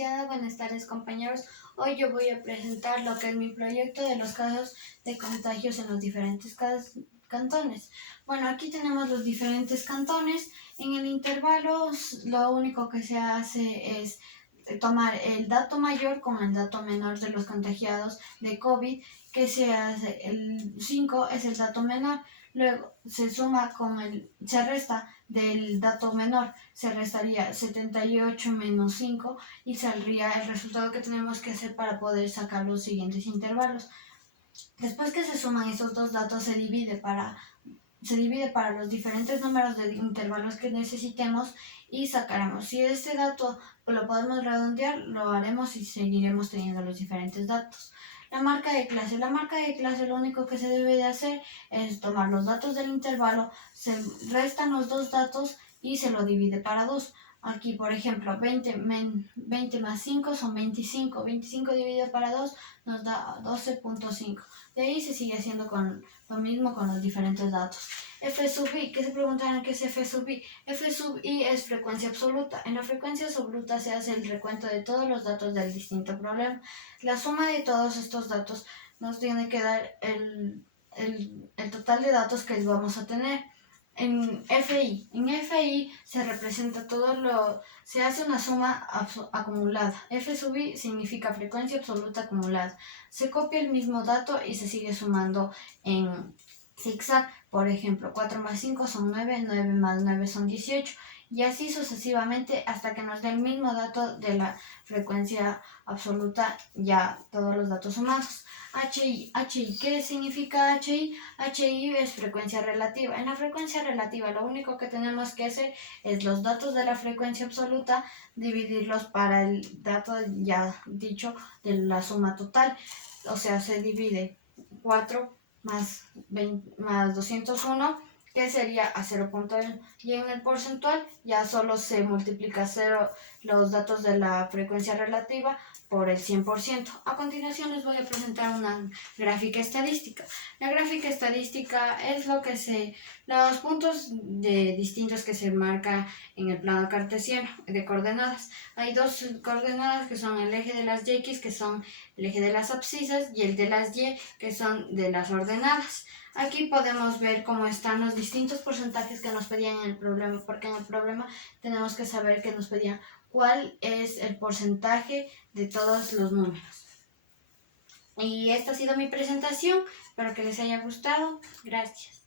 licenciada. Buenas tardes, compañeros. Hoy yo voy a presentar lo que es mi proyecto de los casos de contagios en los diferentes cantones. Bueno, aquí tenemos los diferentes cantones. En el intervalo, lo único que se hace es tomar el dato mayor con el dato menor de los contagiados de COVID, que se hace el 5 es el dato menor, luego se resta del dato menor, se restaría 78 menos 5 y saldría el resultado que tenemos que hacer para poder sacar los siguientes intervalos. Después que se suman estos dos datos, se divide para los diferentes números de intervalos que necesitemos y sacaremos. Si este dato lo podemos redondear, lo haremos y seguiremos teniendo los diferentes datos. La marca de clase. La marca de clase, lo único que se debe de hacer es tomar los datos del intervalo, se restan los dos datos y se lo divide para 2. Aquí, por ejemplo, 20 más 5 son 25. 25 dividido para 2 nos da 12.5. De ahí se sigue haciendo con lo mismo con los diferentes datos. F sub i, ¿qué se preguntarán qué es F sub i? F sub i es frecuencia absoluta. En la frecuencia absoluta se hace el recuento de todos los datos del distinto problema. La suma de todos estos datos nos tiene que dar el total de datos que vamos a tener. En FI se representa se hace una suma acumulada. F sub i significa frecuencia absoluta acumulada. Se copia el mismo dato y se sigue sumando en zigzag. Por ejemplo, 4 más 5 son 9, 9 más 9 son 18. Y así sucesivamente hasta que nos dé el mismo dato de la frecuencia absoluta, ya todos los datos sumados. HI, ¿qué significa HI? HI es frecuencia relativa. En la frecuencia relativa lo único que tenemos que hacer es los datos de la frecuencia absoluta, dividirlos para el dato ya dicho de la suma total. O sea, se divide 4 más 201, que sería a 0.1, y en el porcentual ya solo se multiplica 0 los datos de la frecuencia relativa por el 100%. A continuación les voy a presentar una gráfica estadística. La gráfica estadística es los puntos distintos que se marca en el plano cartesiano de coordenadas. Hay dos coordenadas que son el eje de las x, que son el eje de las abscisas, y el de las y, que son de las ordenadas. Aquí podemos ver cómo están los distintos porcentajes que nos pedían en el problema, porque en el problema tenemos que saber que nos pedían cuál es el porcentaje de todos los números. Y esta ha sido mi presentación, espero que les haya gustado. Gracias.